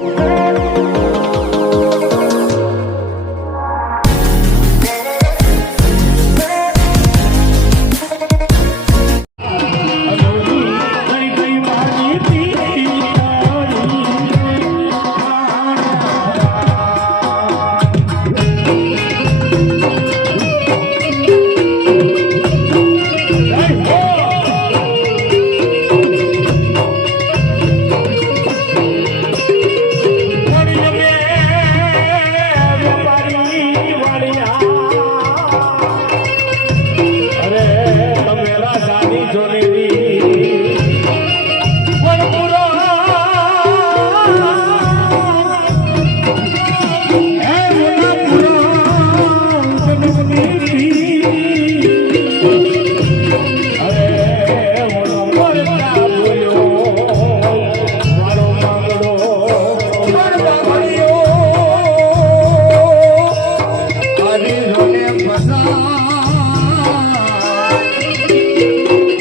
Música